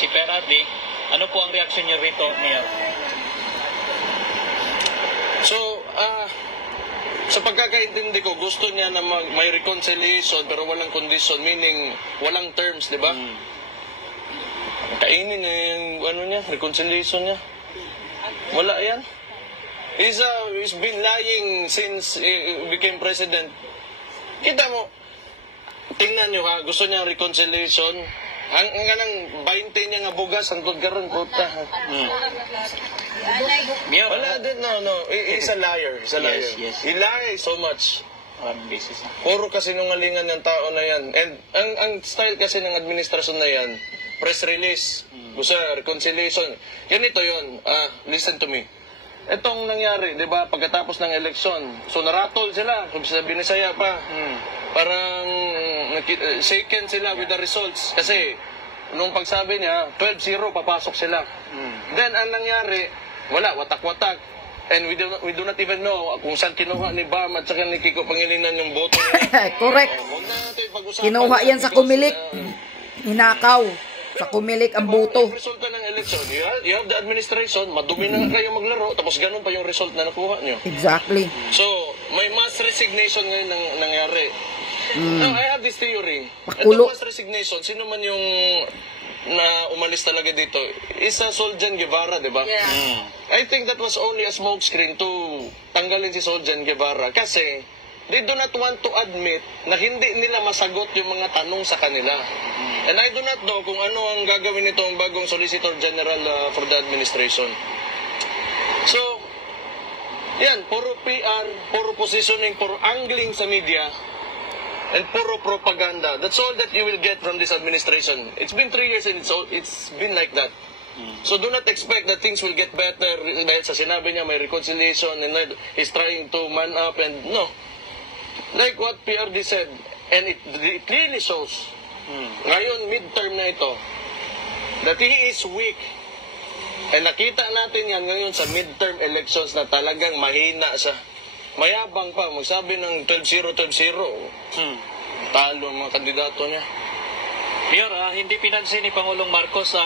si PRRD. Ano po ang reaksyon niyo rito, Mayor? So, sa pagkakaintindi ko, gusto niya na may reconciliation pero walang condition, meaning walang terms, di ba? Kainin na yung reconciliation niya. Wala yan. He's been lying since he became president. Kita mo, tingnan nyo ha, gusto niya reconciliation. Ang ganang 20 niya nga bugas, ang karon puta. Wala din, no. He's a liar. He's a liar. Yes. He lies so much. Basis na. Puro kasi nungalingan ng tao na yan. And ang style kasi ng administrasyon na yan, press release, gusto reconciliation. Yan ito yun. Listen to me. Itong nangyari, di ba, pagkatapos ng eleksyon, so naratol sila, sa Binisaya pa. Parang shaken sila with the results. Kasi, nung pagsabi niya, 12-0, papasok sila. Then, ang nangyari, wala, watak-watak. And we do not even know kung saan kinuha ni Bam at saka ni Kiko Pangilinan yung boto nila. Correct. Kinuha yan sa Kumilik. Hinakaw. Sa Kumilik ang boto. Resulta ng election, you have the administration, madumi na kayo maglaro, tapos ganun pa yung result na nakuha nyo. Exactly. So, may mass resignation ngayon nangyari. Now, I have this theory. Ito mass resignation, sino man yung na umalis talaga dito, isa Soljan Guevara, di ba? Yeah. I think that was only a smokescreen to tanggalin si Soljan Guevara kasi they do not want to admit na hindi nila masagot yung mga tanong sa kanila. And I do not know kung ano ang gagawin nito ang bagong Solicitor General for the administration. So, yan, puro PR, puro positioning, puro angling sa media, and puro propaganda. That's all that you will get from this administration. It's been 3 years and it's been like that. So do not expect that things will get better dahil sa sinabi niya may reconciliation and he's trying to man up and no. Like what PRD said, and it clearly shows, ngayon midterm na ito, that he is weak. And nakita natin yan ngayon sa midterm elections na talagang mahina siya. Mayabang pa, magsabi ng 12-0, 12-0. Talo ang mga kandidato niya. Mayor, hindi pinansin ni Pangulong Marcos